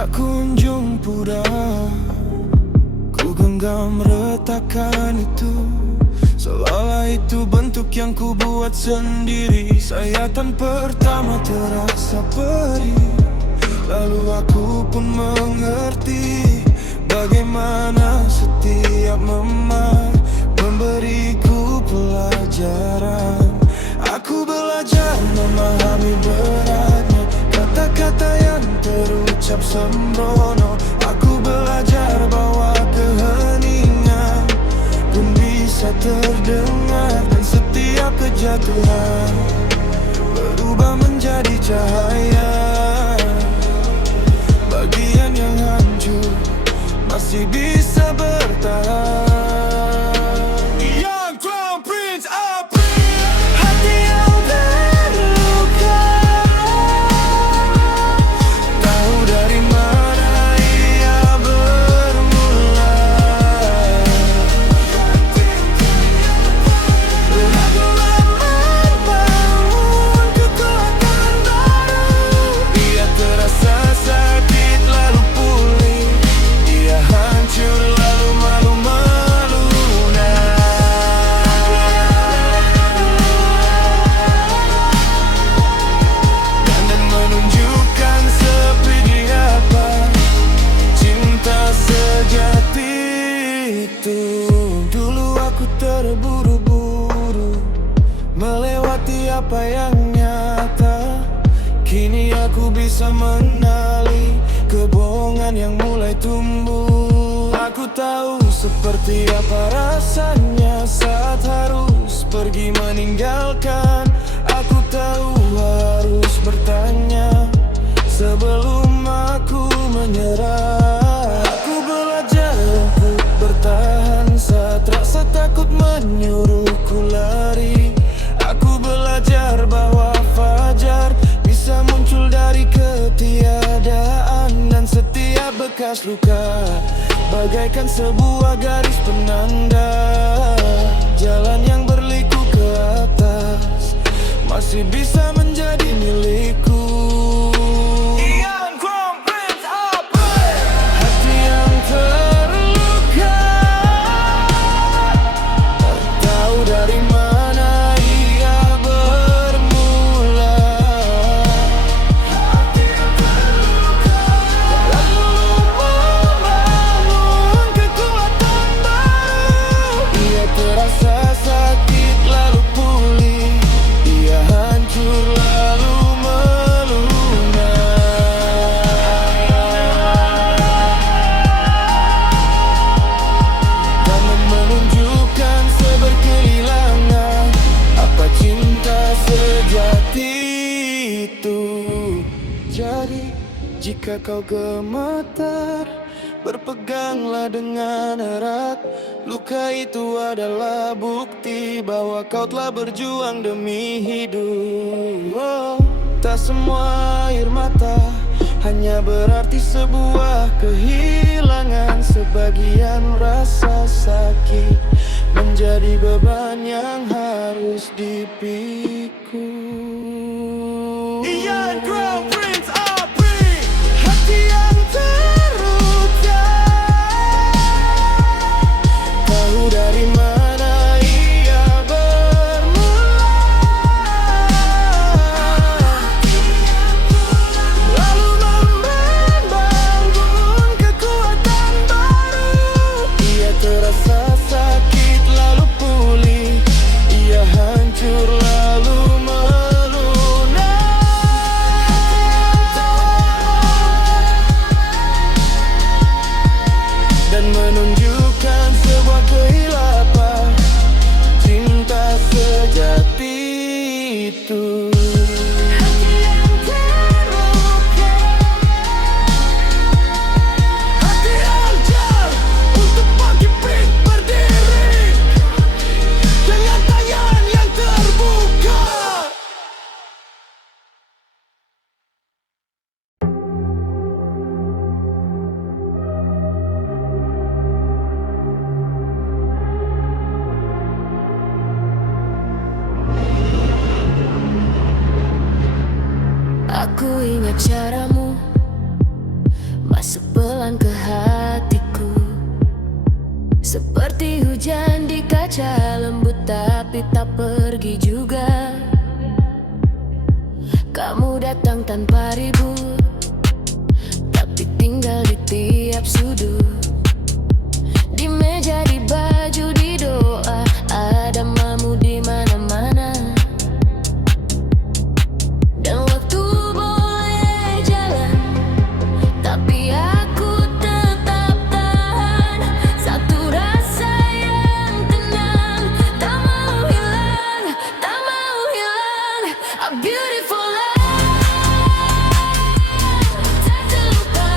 tak kunjung pudar. Ku genggam retakan itu, seolah itu bentuk yang ku buat sendiri. Sayatan pertama terasa perih, lalu aku pun mengerti bagaimana setiap memar memberiku pelajaran. Aku belajar memahami beratnya kata-kata yang terucap sembrono. Aku belajar bahwa keheningan pun bisa terdengar, dan setiap kejatuhan berubah menjadi cahaya. Bagian yang hancur masih bisa bertahan. Young Crown Prince April, hati yang terluka, tahu dari mana ia bermula. Lagu lama bangun kekuatan baru. Ia terasa sakit lalu pulih, ia hancur lalu malu-malu lunak. Dan menunjukkan seperti apa cinta sejati itu. Dulu aku terburu-buru melewati apa yang nyata. Kini aku bisa mengenali kebohongan yang mulai tumbuh. Aku tahu seperti apa rasanya saat harus pergi meninggalkan. Aku tahu harus bertanya sebelum aku menyerah. Aku belajar untuk bertahan saat rasa takut menyuruhku lari. Aku belajar bahwa fajar bisa muncul dari ketiadaan, dan setiap bekas luka bagaikan sebuah garis penanda. Jalan yang berliku ke atas masih bisa menjadi milikku. Young Crown Prince April, hati yang terluka, tahu dari mana ia bermula. Hati yang terluka, lalu membangun kekuatan baru. Ia terasa sakit lalu pulih, ia hancur lalu melunak. Dan menunjukkan seberkehilangan apa cinta sejati itu. Jadi jika kau gemetar, berpeganglah dengan erat. Luka itu adalah bukti bahwa kau telah berjuang demi hidup. Oh, tak semua air mata hanya berarti sebuah kehilangan. Sebagian rasa sakit menjadi beban yang harus dipikul. Young Crown Prince April, hati yang terluka, tahu dari mana ia bermula. Lalu membangun kekuatan baru. Ia terasa sakit lalu pulih, ia hancur lalu melunak. Dan menunjukkan sebuah kehilapan cinta sejati itu. Hati yang terluka, hati hancur untuk bangkit berdiri dengan tangan yang terbuka. Aku ingat caramu masuk pelan ke hatiku, seperti hujan di kaca lembut tapi tak pergi juga. Kamu datang tanpa ribut, tapi tinggal di tiap sudut. Di meja, di baju, di doa, ada mamu di mana-mana. Dan waktu boleh jalan, tapi aku tetap tahan. Satu rasa yang tenang, tak mau hilang, tak mau hilang. A beautiful love, tak terlupa.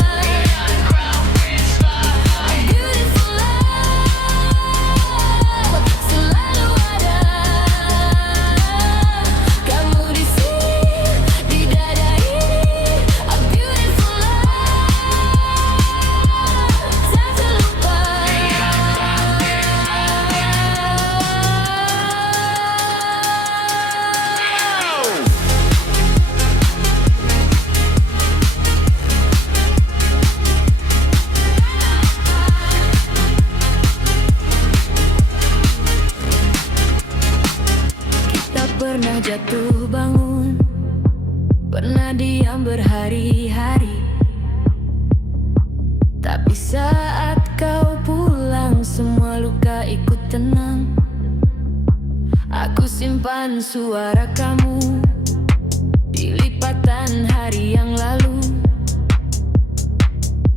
A beautiful love, selalu ada. Kamu di sini, di dada ini. A beautiful love, tak terlupa. Kita pernah jatuh bangun, pernah diam berhari-hari. Tapi saat kau pulang, semua luka ikut tenang. Aku simpan suara kamu di lipatan hari yang lalu.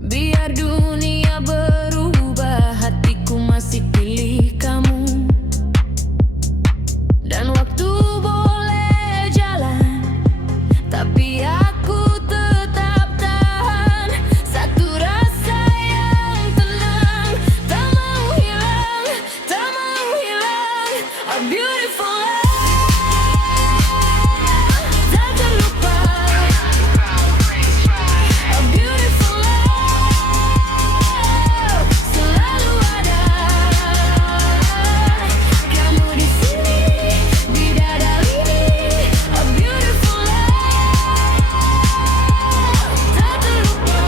Biar dunia berubah, hatiku masih pilih kamu. Dan waktu boleh jalan, tapi aku tetap tahan. Satu rasa yang tenang, tak mau hilang, tak mau hilang. A beautiful love, tak terlupa. A beautiful love, selalu ada. Kamu di sini, di dada ini. A beautiful love, tak terlupa.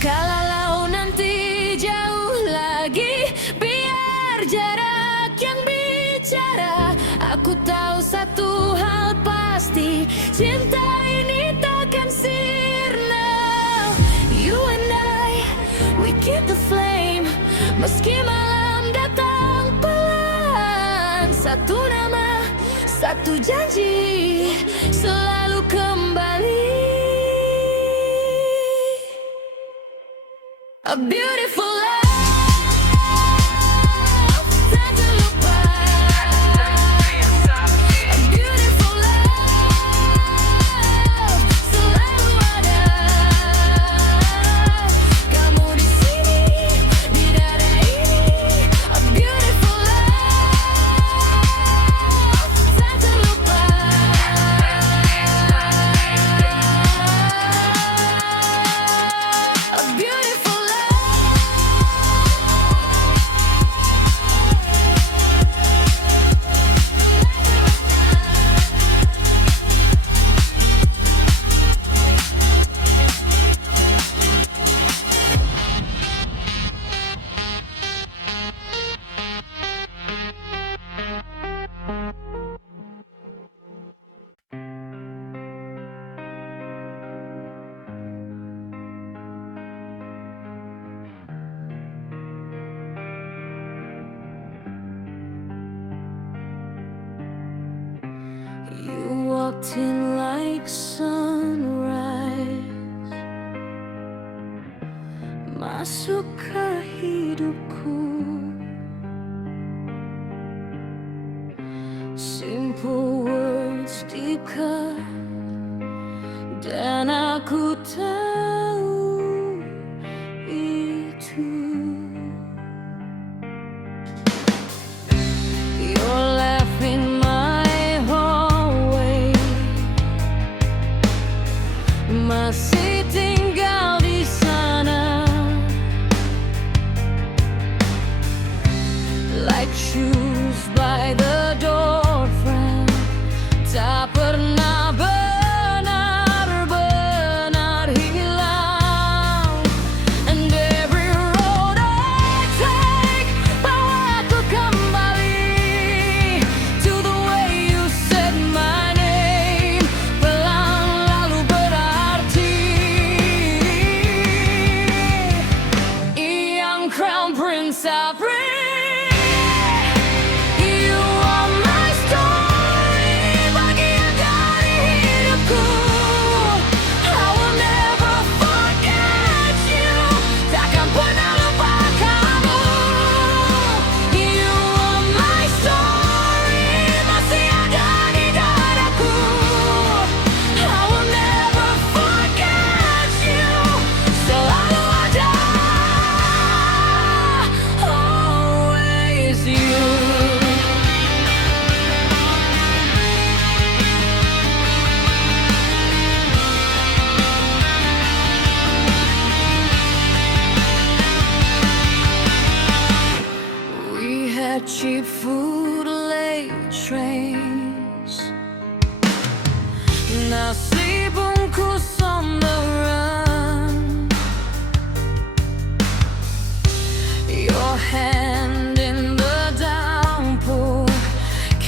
Kalau nanti jauh lagi, biar jarak yang bicara. Aku tahu satu hal pasti, cinta ini takkan sirna. You and I, we keep the flame, meski malam datang pelan. Satu nama, satu janji, selalu kembali. A beautiful love, tak terlupa. A beautiful love, selalu ada. Kamu di sini, di dada ini. A beautiful love, tak terlupa. A beautiful love. You walked in like sunrise, masuk ke hidupku. Simple words deep cut, dan aku tahu itu. Your laugh in my hallway, masih tinggal di sana. Like shoes by the door frame,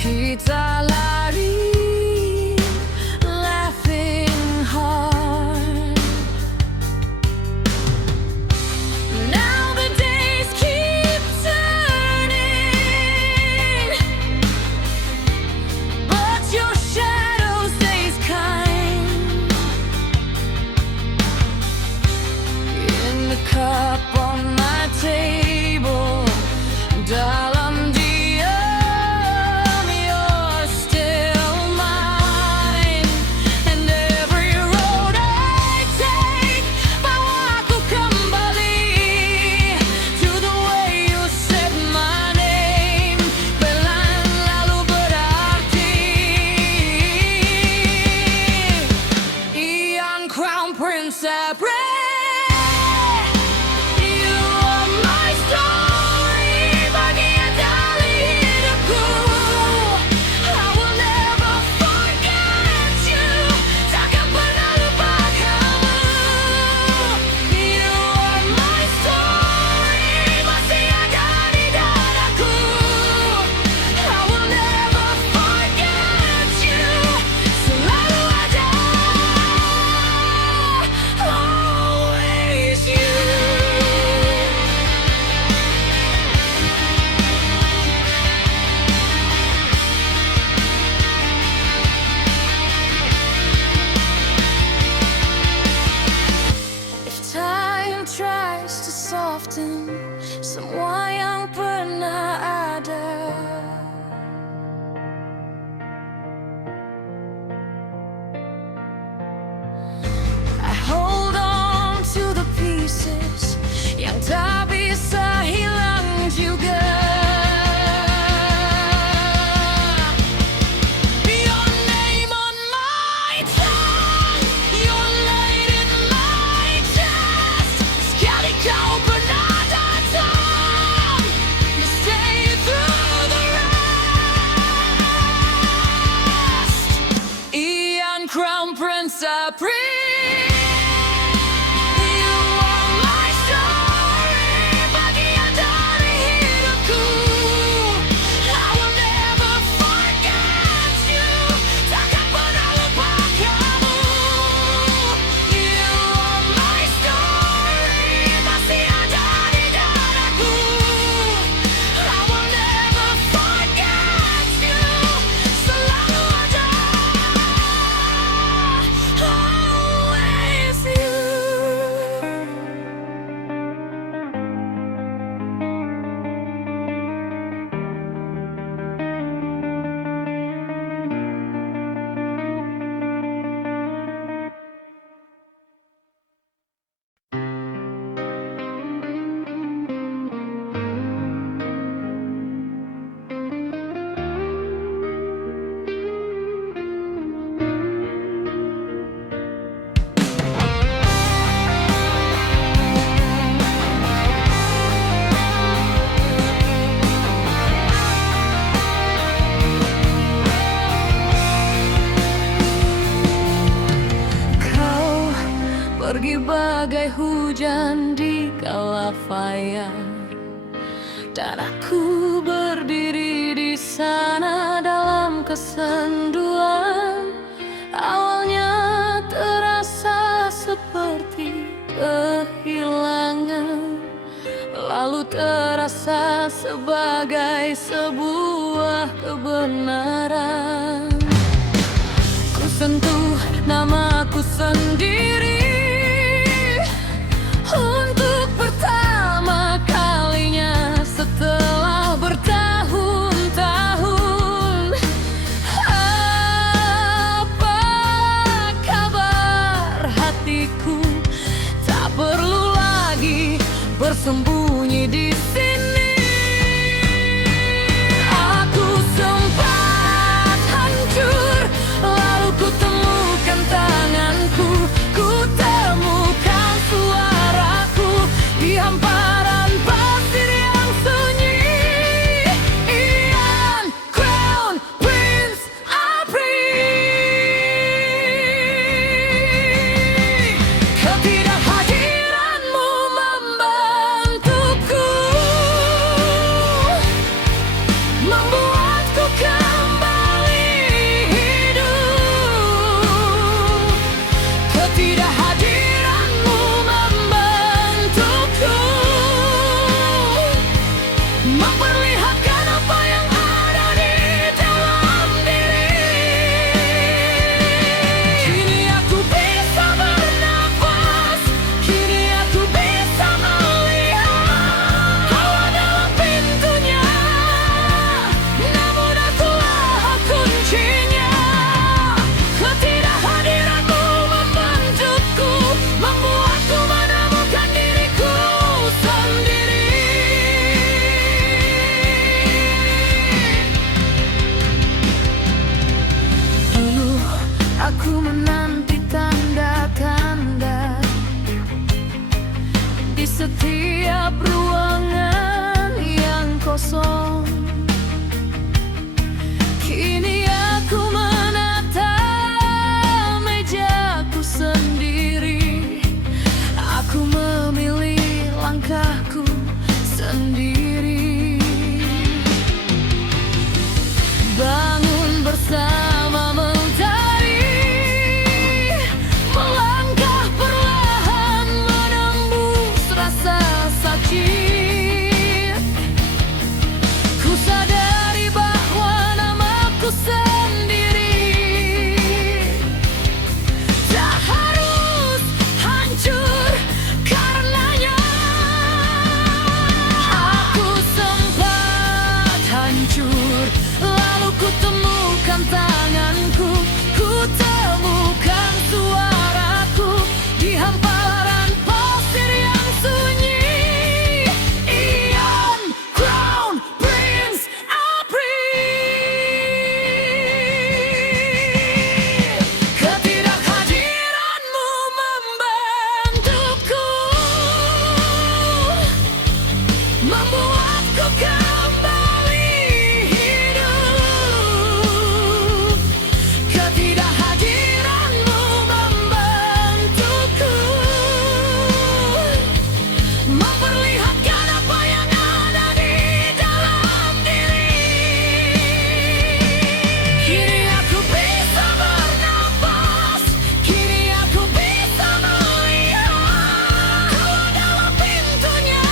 Kita lari, laughing hard. Now the days keep turning, but your shadow stays kind. In the cup on my table, dalam diam, you're still mine. And every road I take, bawa aku kembali to the way you said my name. Belan lalu berarti. Ian Crown Prince Sapre. Tries to soften semua yang pernah ada. I hold on to the pieces yang tak bisa hilang juga. Your name on my tongue, your light in my chest. Sekali kau pernah datang, you stay through the rest. Ian Crown Prince Sapre. You are my story, bagian dari hidupku. I will never forget you, takkan pernah lupa kamu. You are my story, masih ada di dadaku. I will never forget you, selalu ada, always you. Kau pergi bagai hujan di kala fayar, dan aku berdiri di sana dalam kesenduan. Awalnya terasa seperti kehilangan, lalu terasa sebagai sebuah kebenaran. Ku sentuh namaku sendiri untuk pertama kalinya setelah bertahun-tahun. Apa kabar hatiku? Tak perlu lagi bersembunyi di sini. Aku sempat hancur, lalu ku temukan tanganku. Ku kosong. Kini aku menata mejaku sendiri. Aku memilih langkahku sendiri. Bangun bersama mentari, melangkah perlahan menembus rasa sakit. Ku sadari bahwa namaku sendiri tak harus hancur karenanya. Aku sempat hancur, lalu ku temukan tanganku, ku temukan suaraku di hamparan pasir yang sunyi. Ian Crown Prince April, ketidakhadiranmu membantuku, membuatku kembali hidup. Ketidakhadiranmu membantuku, memperlihatkan apa yang ada di dalam diri. Kini aku bisa bernapas, kini aku bisa melihat. Kau adalah pintunya,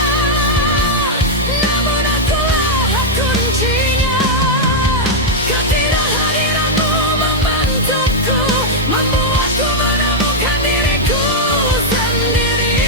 namun akulah kuncinya. Ketidakhadiranmu membantuku, membuatku menemukan diriku sendiri.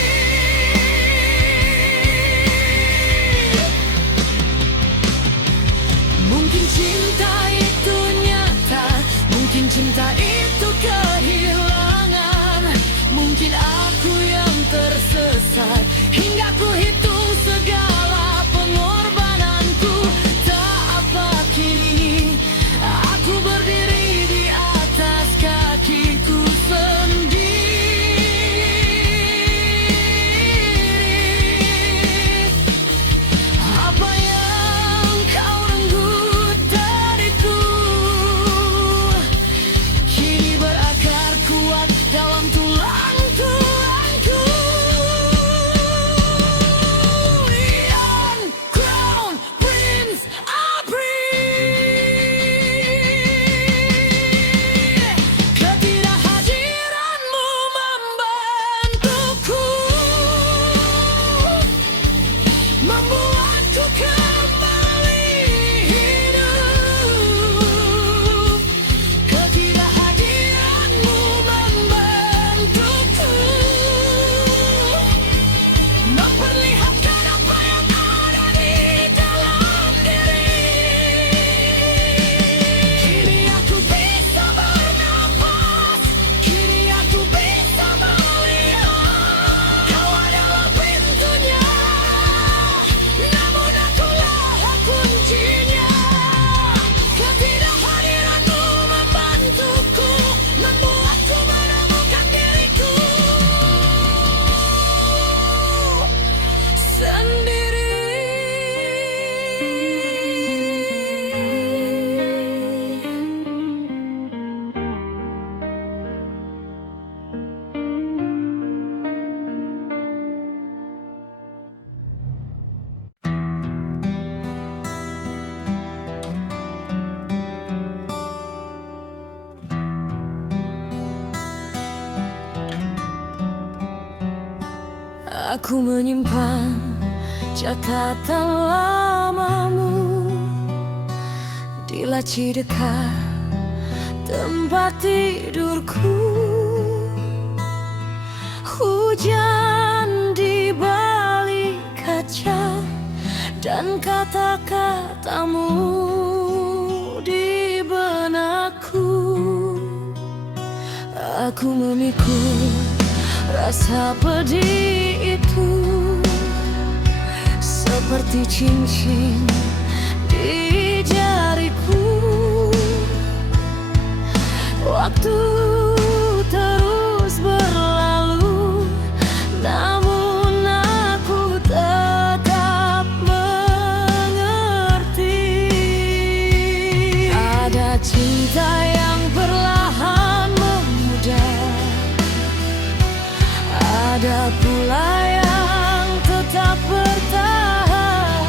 Mungkin cinta itu nyata, mungkin cinta itu kehilangan, mungkin aku yang tersesat hingga ku hitung segala pengorbananku. Tak apa kini, aku berdiri di atas kakiku sendiri. Apa yang kau renggut dariku kini berakar kuat dalam tulang-tulangku. Ian Crown Prince April, ketidakhadiranmu membantuku, membuatku kembali hidup. Ketidakhadiranmu membantuku, memperlihatkan apa yang ada di dalam diri. Kini aku bisa bernapas, kini aku bisa melihat. Kau adalah pintunya, namun akulah kuncinya. Ketidakhadiranmu membantuku, membuatku menemukan diriku sendiri. Aku menyimpan catatan lamamu di laci dekat tempat tidurku. Hujan di balik kaca dan kata-katamu di benakku. Aku memikul rasa pedih itu seperti cincin di jariku. Waktu terus berlalu, namun aku tetap mengenang. cinta yang perlahan memudar, ada pula yang tetap bertahan.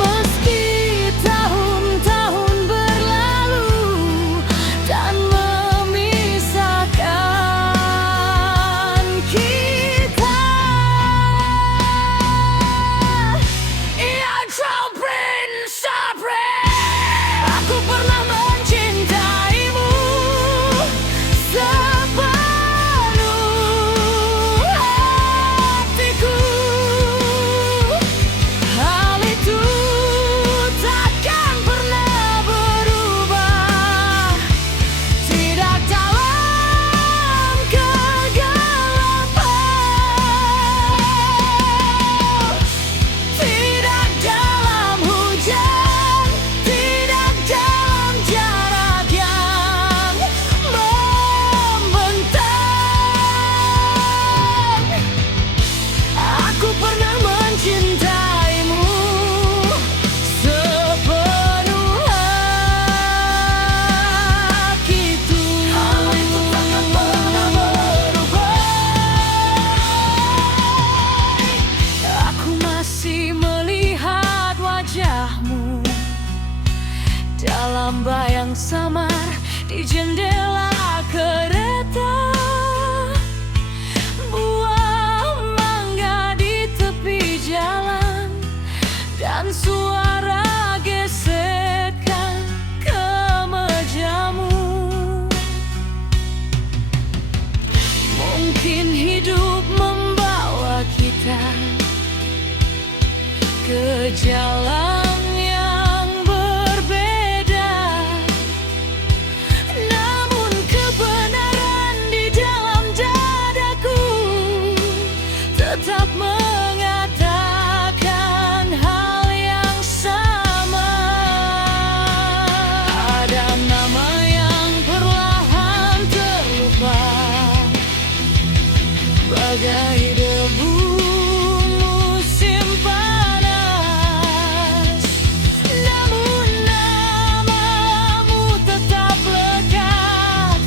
Meski tahun-tahun berlalu dan memisahkan kita. Yang Crown Prince Sapre, aku pernah mencintaimu sepenuh hatiku. Hal itu takkan pernah berubah, tidak dalam kegelapan, tidak dalam hujan, tidak dalam jarak yang membentang. Aku pernah mencintaimu sepenuh hatiku. Hal itu takkan pernah berubah. Aku masih melihat wajahmu dalam bayang samar di jendela kereta. Buah mangga di tepi jalan dan suara gesekan kemejamu. Mungkin hidup membawa kita ke jalan yang berbeda, namun kebenaran di dalam dadaku tetap mengatakan hal yang sama. Ada nama yang perlahan terlupa, bagai debu musim panas, namun namamu tetap lekat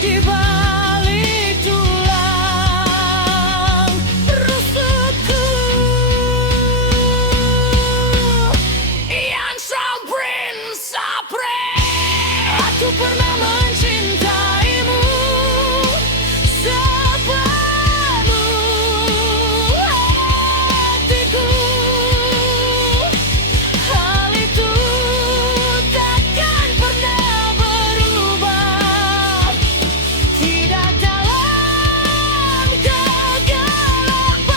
di balik tulang rusukku. Yang Crown Prince Sapre, aku pernah mencintaimu sepenuh hatiku. Hal itu takkan pernah berubah, tidak dalam kegelapan,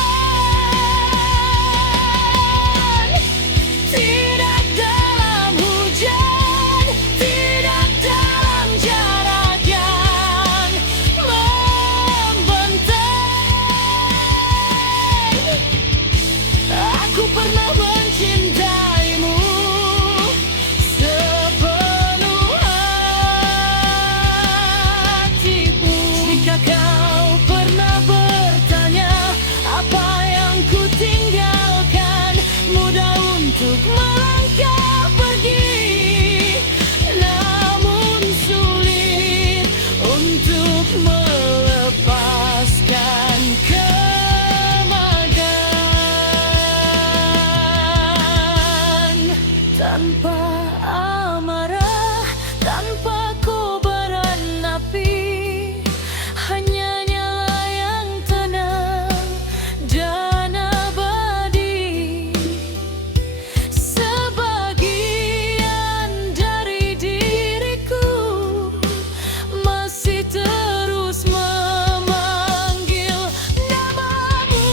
tidak dalam hujan, tidak dalam jarak yang membentang. Aku pernah mencintaimu sepenuh hatiku. Jika kau pernah bertanya apa yang ku tinggalkan, mudah untuk melangkah pergi, namun sulit untuk melepaskan kemakan. Tanpa amarah, tanpa kobaran api, hanya nyala yang tenang dan abadi. Sebagian dari diriku masih terus memanggil namamu.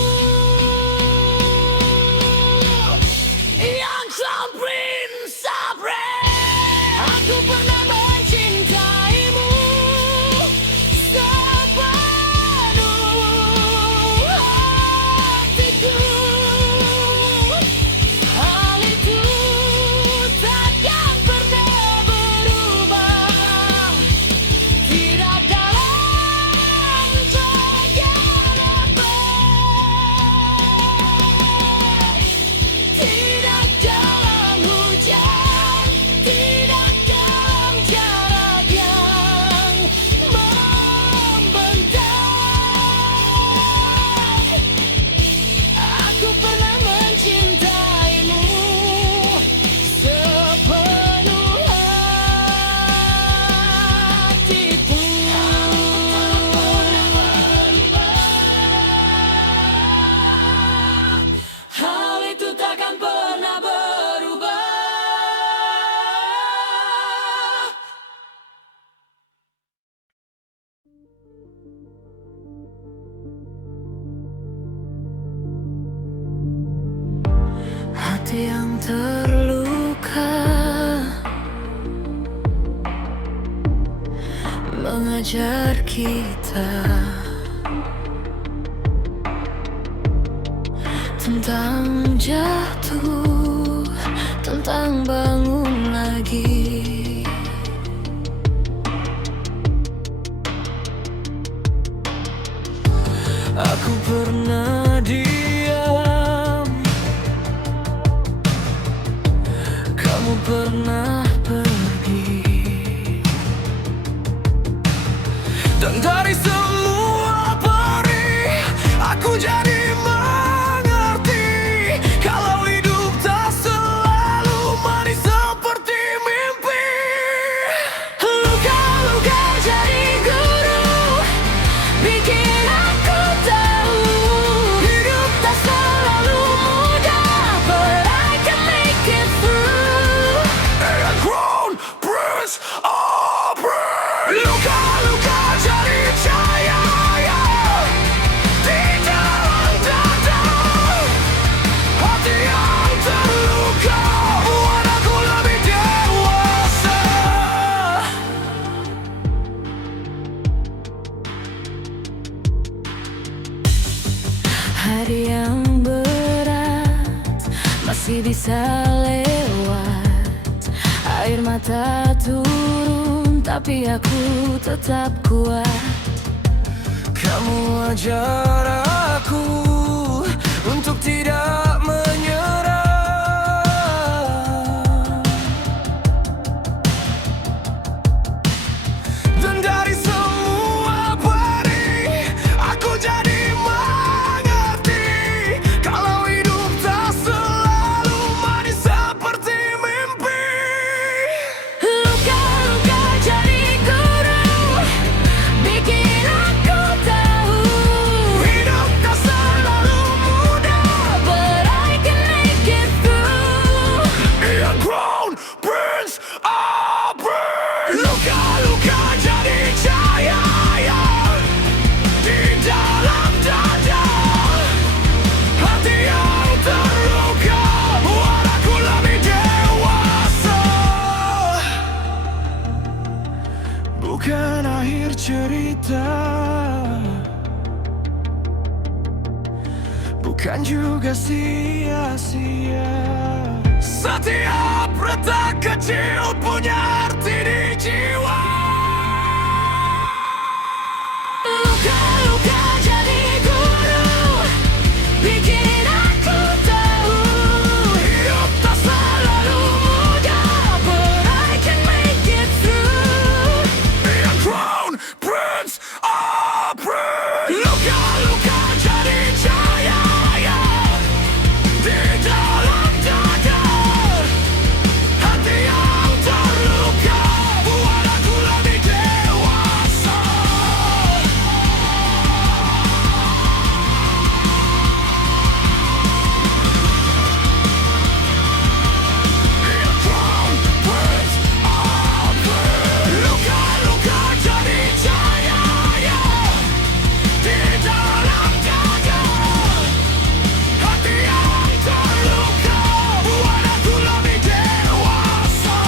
Yang Crown Prince Sapre, aku pernah mencintaimu sepenuh hatiku. Hal itu takkan pernah berubah, tidak dalam kegelapan, tidak dalam hujan, tidak mengajar kita tentang jatuh, tentang bangun lagi. Aku pernah diam, kamu pernah pergi, dan dari semua perih aku jadi mengerti kalau hidup tak selalu manis seperti mimpi. Luka-luka jadi guru, bikin aku tahu hidup tak selalu mudah, but I can make it through. And grown prince of pain. Luka-luka jadi cahaya di dalam dada. Hati yang terluka buat aku lebih dewasa. Hari yang berat masih bisa lewat, air mata turun tapi aku tetap kuat. Kamu ajar aku untuk tidak menyerah, dan dari semua perih aku jadi mengerti kalau hidup tak selalu manis seperti mimpi. Luka-luka jadi guru, bikin aku tahu Hidup tak selalu mudah, but I can make it through. ia grown prince of pain. Luka-luka jadi cahaya di dalam dada. Hati yang terluka buat aku lebih dewasa. Bukan akhir cerita, bukan juga sia-sia. Setiap retak kecil punya arti di jiwa. Luka-luka jadi guru, bikin aku tahu Hidup tak selalu mudah, but I can make it through. ia crown prince of pain. Luka-luka jadi cahaya di dalam dada. Hati yang terluka buat aku lebih dewasa. Ia crown prince of pain. Luka-luka jadi cahaya di dalam dada. Hati yang terluka buat aku lebih dewasa.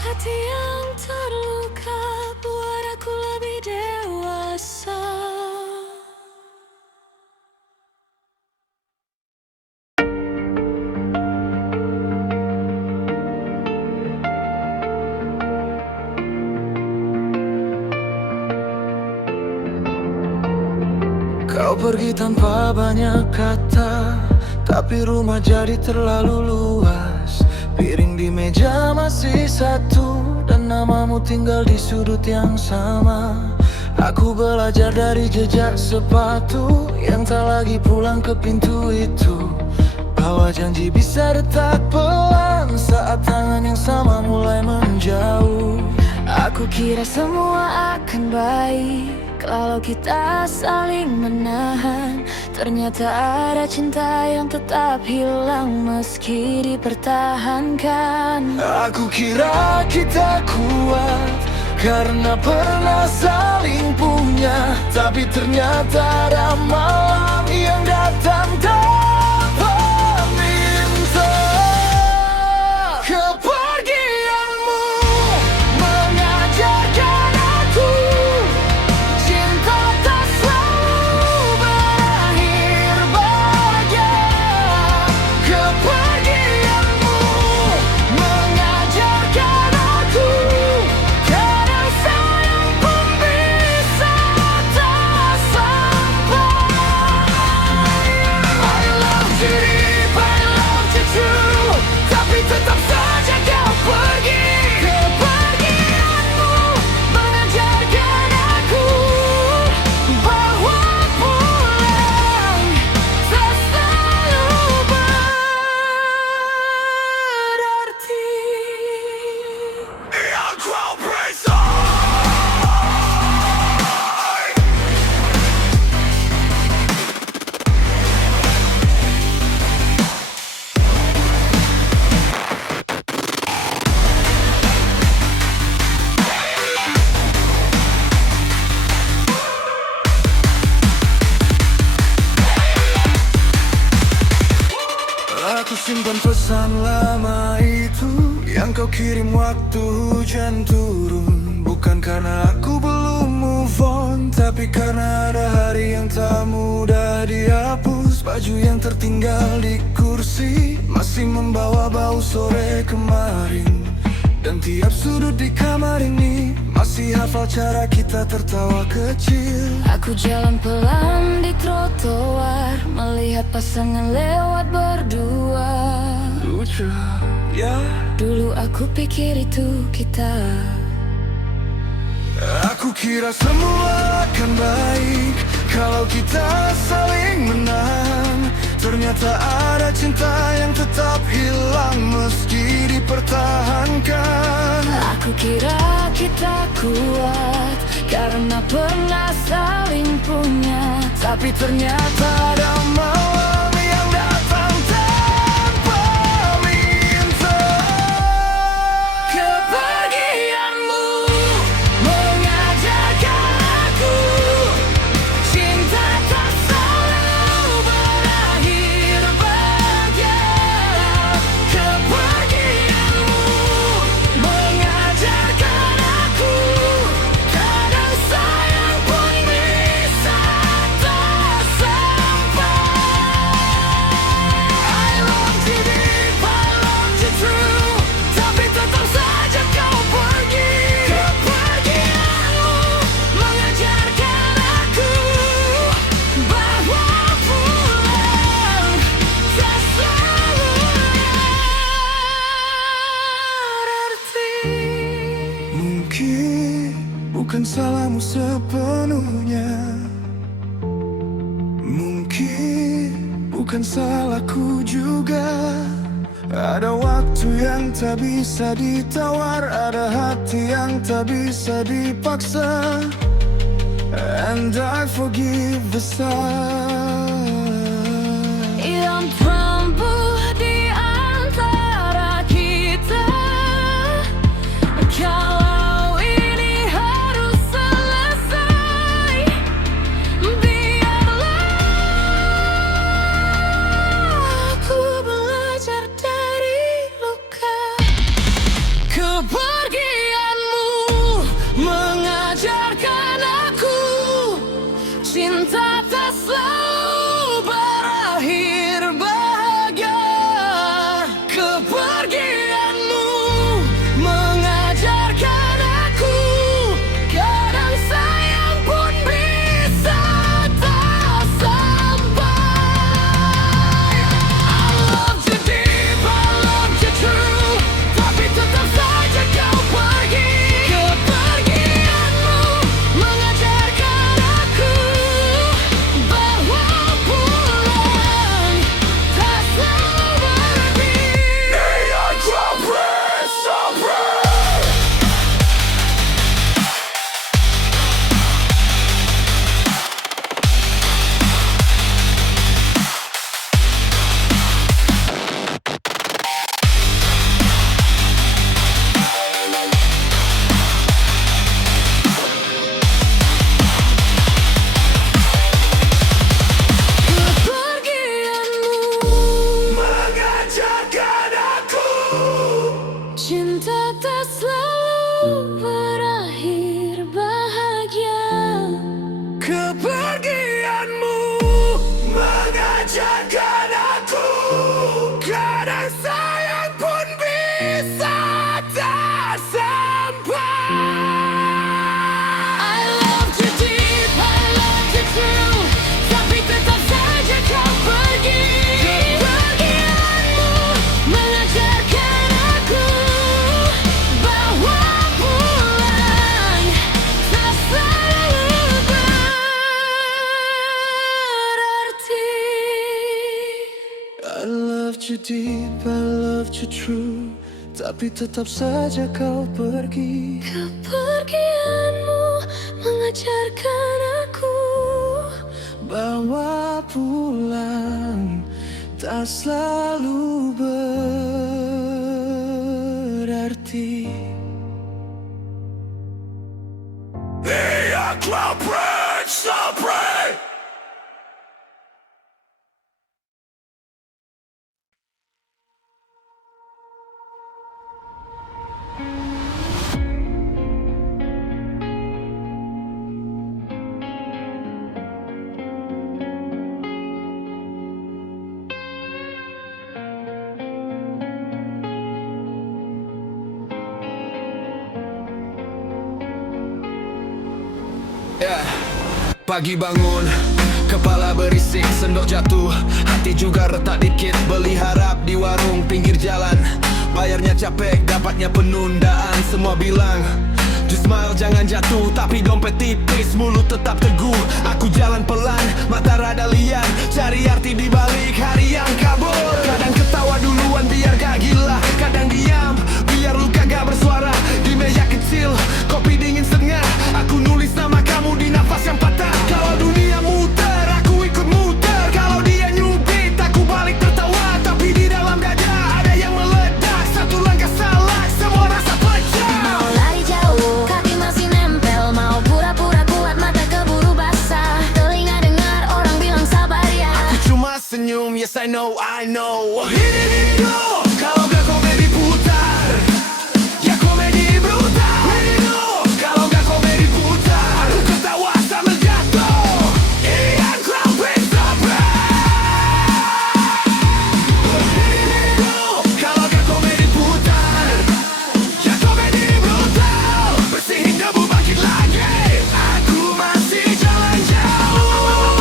Hati yang terluka buat aku lebih dewasa. Kau pergi tanpa banyak kata, tapi rumah jadi terlalu luas. Piring di meja masih satu, dan namamu tinggal di sudut yang sama. Aku belajar dari jejak sepatu yang tak lagi pulang ke pintu itu, bahwa janji bisa retak pelan saat tangan yang sama mulai menjauh. Aku kira semua akan baik kalau kita saling menahan. Ternyata ada cinta yang tetap hilang meski dipertahankan. Aku kira kita kuat karena pernah saling punya, tapi ternyata ada malam yang datang tanpa minta. Kepergianmu mengajarkan aku kirim waktu hujan turun. Bukan karena aku belum move on, tapi karena ada hari yang tak mudah dihapus. Baju yang tertinggal di kursi masih membawa bau sore kemarin. Dan tiap sudut di kamar ini masih hafal cara kita tertawa kecil. Aku jalan pelan di trotoar, melihat pasangan lewat berdua. Lucu, ya. Dulu aku pikir itu kita. Aku kira semua akan baik kalau kita saling menahan. Ternyata ada cinta yang tetap hilang meski dipertahankan. Aku kira kita kuat karena pernah saling punya, Tapi ternyata ada malam yang datang tanpa minta. kepergianmu mengajarkan aku cinta tak selalu berakhir bahagia. Kepergianmu mengajarkan aku kadang sayang pun bisa tak sampai. I love you deep, I love you true, tapi tetap saja kau pergi. Kepergianmu mengajarkan aku bahwa pulang tak selalu berarti. Mungkin bukan salahmu sepenuhnya. Mungkin bukan salahku juga. Ada waktu yang tak bisa ditawar, ada hati yang tak bisa dipaksa. And I forgive the sun. Yang tumbuh di antara kita, kalau ini harus selesai, biarlah aku belajar dari luka. Kepergianmu mengajarkan aku cinta tak selalu berakhir bahagia. Kepergianmu mengajarkan aku kadang sayang pun bisa tak sampai. I love you deep, I love you true, tapi tetap saja kau pergi. Kepergianmu mengajarkan aku bahwa pulang tak selalu berarti. Kepergianmu Mengajarkan aku. cinta tak selalu berakhir bahagia. Kepergianmu mengajarkan aku kadang sayang pun bisa tak sampai. I love you deep, I love you true, tapi tetap saja kau pergi. Kepergianmu mengajarkan aku bahwa pulang tak selalu berarti. I loved you deep, I loved you true, tapi tetap saja kau pergi. Kepergianmu mengajarkan aku Bahwa pulang tak selalu berarti. The Cloud Bridge Celebrate! Pagi bangun, kepala berisik, sendok jatuh, hati juga retak dikit. Beli harap di warung pinggir jalan, bayarnya capek, dapatnya penundaan. Semua bilang, just smile jangan jatuh, tapi dompet tipis, mulut tetap teguh. Aku jalan pelan, mata rada liar, cari arti di balik hari yang kabur. Kadang ketawa duluan biar gak gila, kadang diam biar lu kagak bersuara. Di meja kecil, kopi dingin setengah, aku nulis nama kamu di nafas yang patah. Kalau dunia muter, aku ikut muter. Kalau dia nyubit, aku balik tertawa. Tapi di dalam dada ada yang meledak. Satu langkah salah, semua rasa pecah. Mau lari jauh, kaki masih nempel. Mau pura-pura kuat, mata keburu basah. Telinga dengar orang bilang sabar ya. Aku cuma senyum, yes I know, I know. Hidup, kalau gak komedi putar, ya komedi brutal. Hidup, kalau gak komedi putar, aku ketawa sambil jatuh. Ian Crown Prince of Hidup, kalau gak komedi putar, ya komedi brutal. Bersihin debu bangkit lagi, aku masih jalan jauh.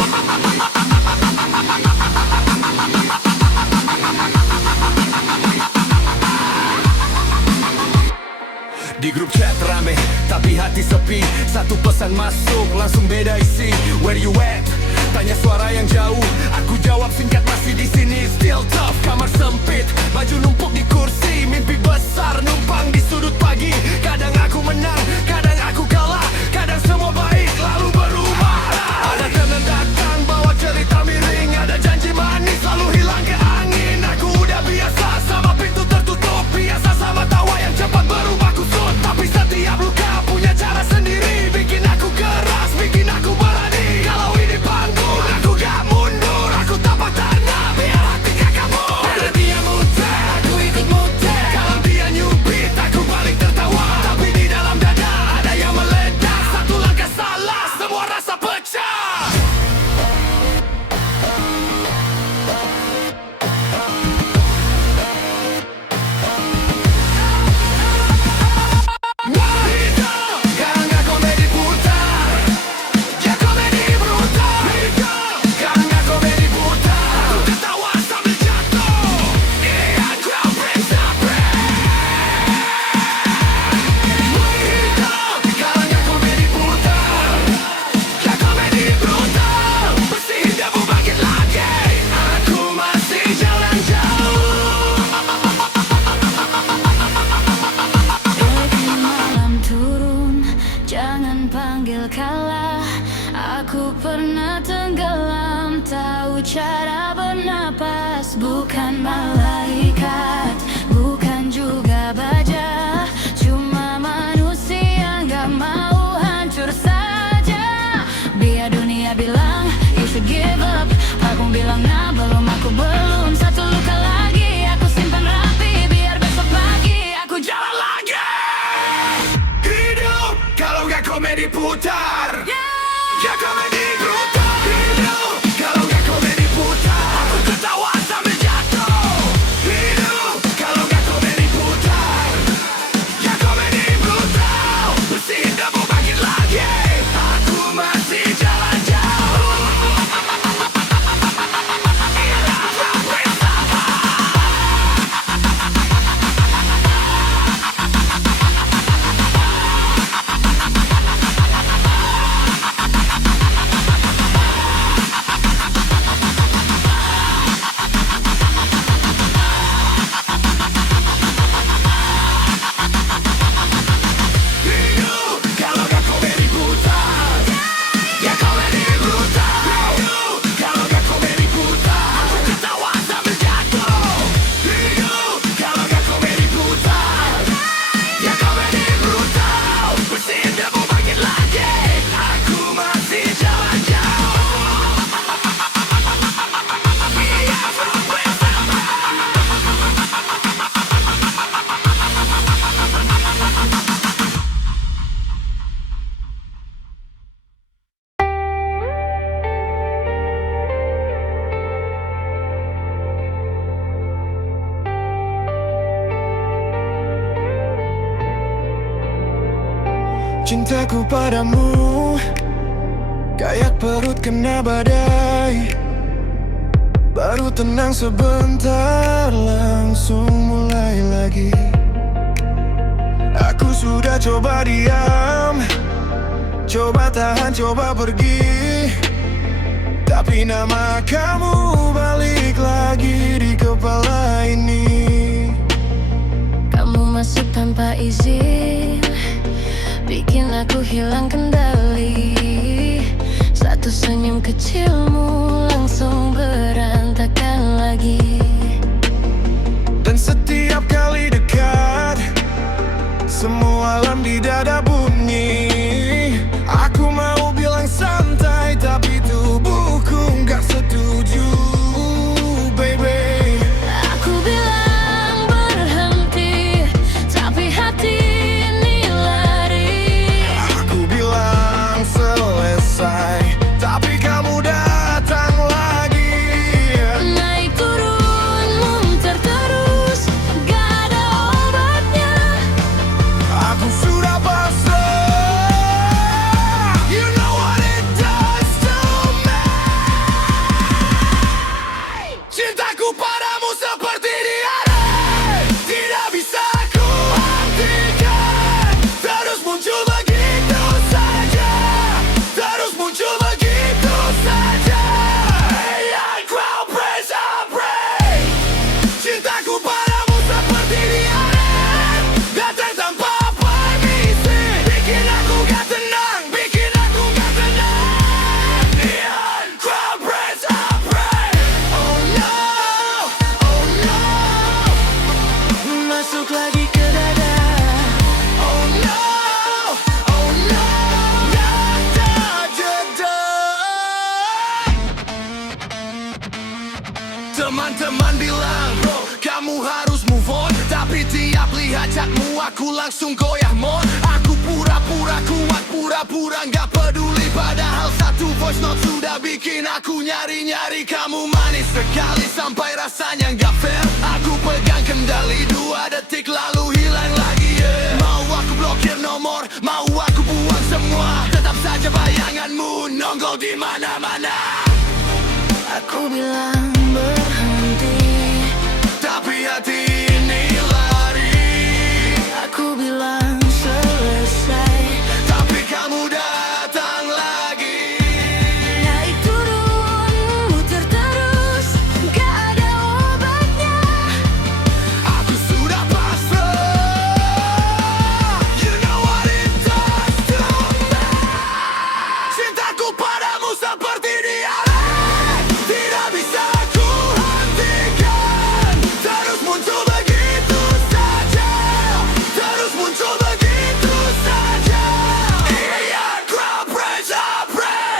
Di grup chat rame, tapi hati sepi. Satu pesan masuk, langsung beda isi. Where you at? Tanya suara yang jauh. Aku jawab singkat, masih di sini. Still tough, kamar sempit, baju numpuk di kursi. Mimpi besar numpang di sudut pagi. Kadang aku menang, kadang aku kalah. Kadang semua baik, lalu berubah. Ada teman datang, bawa cerita miring. Ada janji manis, lalu hilang ke angin. Aku udah biasa sama pintu tertutup, biasa sama tawa yang cepat berubah kusut. Tapi setiap luka punya cara sendiri, bikin aku keras, bikin aku berani. Kalau ini panggung, aku gak mundur, aku tak patah biar hati gak kabur. Kalau dia muter, aku ikut muter. Kalau dia nyubit, aku balik tertawa. Tapi di dalam dada ada yang meledak. Satu langkah salah, semua rasa pecah. Hidup, kalau gak komedi putar, ya komedi brutal. Hidup, kalau gak komedi putar, aku ketawa sambil jatuh. Ian Crown Prince of Hidup, kalau gak komedi putar, ya komedi brutal. Bersihin debu bangkit lagi, aku masih jalan jauh. Malam turun, jangan panggil kalah. Aku pernah tenggelam, tahu cara bernapas. Bukan malaikat, bukan juga baja, cuma manusia gak mau hancur saja. Biar dunia bilang you should give up, aku bilang nah belum, aku belum. Satu luka lagi, aku simpan rapi, biar besok pagi aku jalan lagi. Hidup, kalau gak komedi putar, ya komedi brutal. Hidup, kalau gak komedi putar, aku ketawa sambil jatuh. Hidup, kalau gak komedi putar, ya komedi brutal. Bersihin debu bangkit lagi, aku masih jalan jauh. Hidup, kalau gak komedi putar, ya komedi brutal. Hidup, kalau gak komedi putar, aku ketawa sambil jatuh. Hidup, kalau gak komedi putar, ya komedi brutal. Bersihin debu bangkit lagi, aku masih jalan jauh. Cintaku padamu Kayak perut kena badai, baru tenang sebentar, langsung mulai lagi. Aku sudah coba diam, coba tahan, coba pergi, tapi nama kamu balik lagi di kepala ini. Kamu masuk tanpa izin, bikin aku hilang kendali. Satu senyum kecilmu langsung berantakan lagi. Dan setiap kali dekat, semua alam di dada bunyi. Aku mau bilang santai, tapi tubuhku nggak setuju, baby. Aku bilang berhenti, tapi hati ini lari. Aku bilang selesai, tapi kamu datang lagi. Naik turun muter terus, gak ada obatnya. Aku sudah pasrah. You know what it does to me. Cintaku padamu seperti diare, tidak bisa ku hentikan. Terus muncul begitu saja, terus muncul begitu saja. Hey, crowd praise, I pray. Cintaku padamu seperti diare, datang tanpa permisi. Bikin aku gak tenang, bikin aku gak tenang. Yeah, crowd praise, I pray. Oh no, oh no. Masuk lagi ke dada. Oh no, oh no. Gak ada jeda. Teman-teman bilang, bro, kamu harus move on. Tapi tiap lihat chatmu aku langsung goyah mon. Aku pura-pura kuat, pura-pura nggak peduli. Padahal satu voice note sudah bikin aku nyari-nyari. Kamu manis sekali sampai rasanya nggak fair. Aku pegang kendali 2 detik lalu hilang lagi, yeah. Mau aku blokir nomor, mau aku buang semua, tetap saja bayanganmu nongol di mana-mana. Aku bilang berhenti, Tapi hati ini lari. aku bilang selesai. Tapi kamu datang lagi. Naik turun muter terus, gak ada obatnya. Aku sudah pasrah. You know what it does to me. Cintaku padamu seperti diare, tidak bisa ku hentikan. Terus muncul begitu saja, terus muncul begitu saja. Yeah, crowd praise, I pray.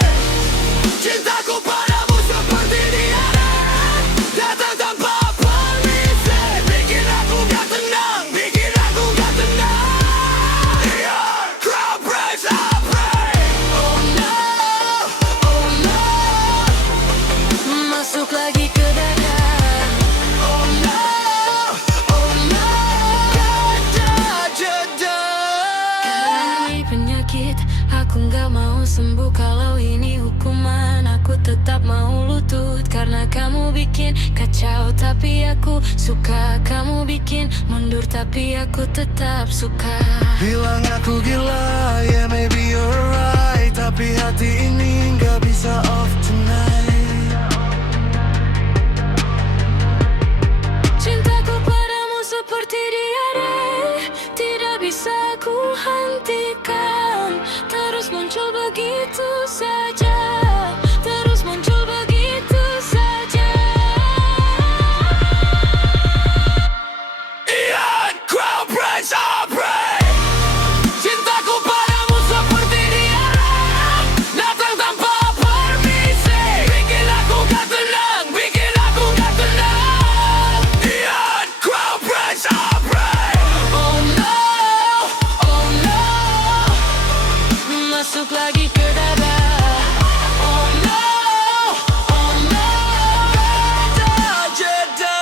Cintaku padamu seperti diare, datang tanpa permisi. Bikin aku gak tenang, bikin aku gak tenang. Yeah, crowd praise, I pray. Oh no, oh no. Masuk lagi ke dada. Oh no, oh no. Gak ada jeda. Ini penyakit, aku gak mau sembuh. Kalau ini hukuman, aku tetap mau lutut. Karena kamu bikin kacau, tapi aku suka. Kamu bikin mundur, tapi aku tetap suka. Bilang aku gila, yeah maybe you're right. Tapi hati ini gak bisa off tonight. Cintaku padamu seperti diare, tidak bisa ku hentikan. Terus muncul begitu saja, terus muncul begitu saja. Yeah, crowd praise, I pray. Cintaku padamu seperti diare, datang tanpa permisi. Bikin aku gak tenang, bikin aku gak tenang. Yeah, crowd praise, I pray. Oh no, oh no. Masuk lagi ke dada. Oh no, oh no. Gak ada jeda.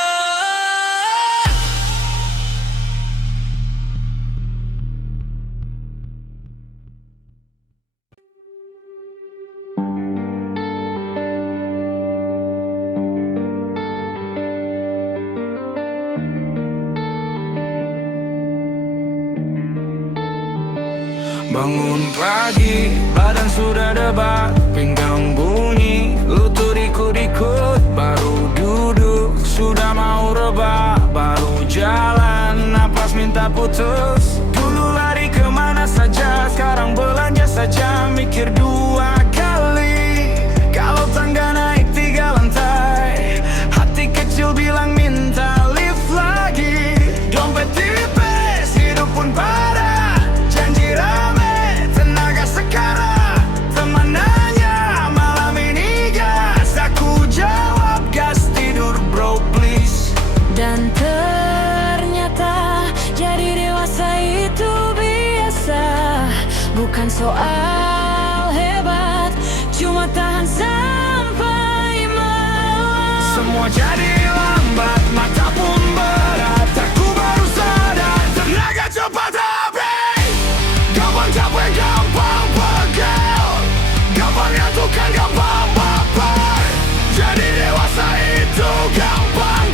Bangun pagi, badan sudah debat, pinggang bunyi, lutut ikut-ikut. Baru duduk, sudah mau rebah, baru jalan, napas minta putus. Dulu lari kemana saja, sekarang belanja saja, mikir dua kali. Kalau tangga naik 3 lantai, hati kecil bilang minta lift lagi. Dompet tipis, hidup pun padat, janji rame, tenaga sekarang. Teman nanya, malam ini gas, aku jawab gas, tidur bro please. Dan ternyata jadi dewasa itu biasa, bukan soal hebat, cuma tahan sampai malam. Semua jadi lambat, mata pun berat, aku baru sadar, tenaga cepat habis. Gampang capek, gampang pegel, gampang ngantukan, gampang baper. Jadi dewasa itu gampang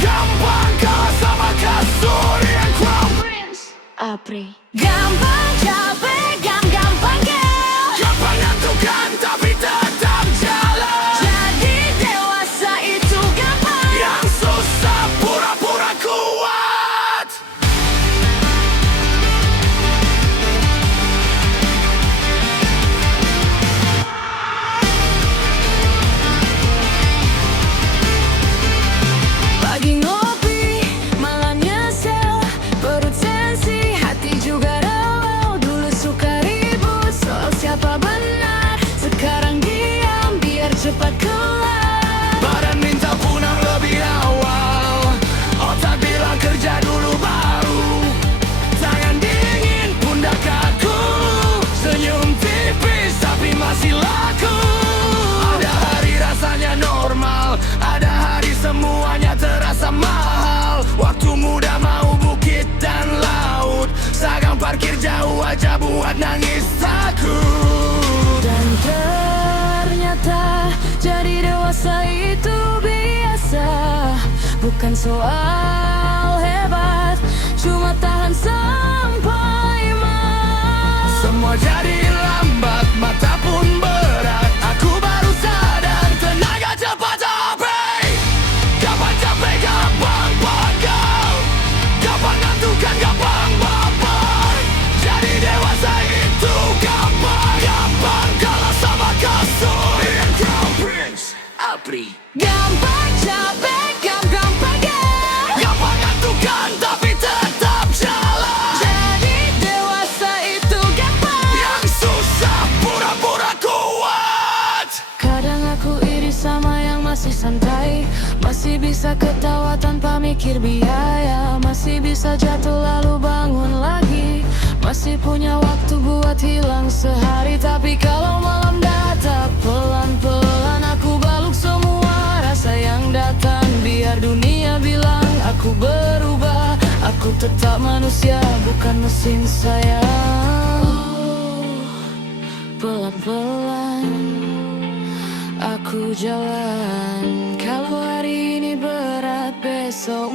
kalah sama kasur yang Crown Prince Apri. Gampang capek, gampang gel, gampang ngantukan tapi tetap jalan. jadi dewasa itu gampang. Yang susah pura-pura kuat. Lagi ngopi, malah nyesel, perut sensi, hati juga rewel. Dulu suka ribut soal siapa benar, sekarang diam biar cepat kelar. Badan minta pulang lebih awal, otak bilang kerja dulu baru. Tangan dingin, pundak kaku, senyum tipis tapi masih laku. Ada hari rasanya normal, ada hari semuanya terasa mahal. Waktu muda mau bukit dan laut, seakan parkir jauh aja buat nangis takut. Dan ternyata jadi dewasa itu biasa, bukan soal hebat, cuma tahan sampai malam. Semua jadi lambat, mata pun berat, aku baru sadar, tenaga cepat habis. Gampang capek, gampang pegel, gampang ngantukan, gampang baper. Jadi dewasa itu gampang kalah sama kasur yang Crown Prince Apri. Gampang capek, gampang gel, Gampang ngantukan tapi tetap jalan. jadi dewasa itu gampang. Yang susah pura-pura kuat. Kadang aku iri sama yang masih santai, masih bisa ketawa tanpa mikir biaya, masih bisa jatuh lalu bangun lagi, masih punya waktu buat hilang sehari. Tapi kalau malam datang, pelan-pelan aku baluk semua rasa yang datang. Biar dunia bilang aku berubah, aku tetap manusia, bukan mesin sayang. Pelan-pelan aku jalan, kalau hari ini berat besok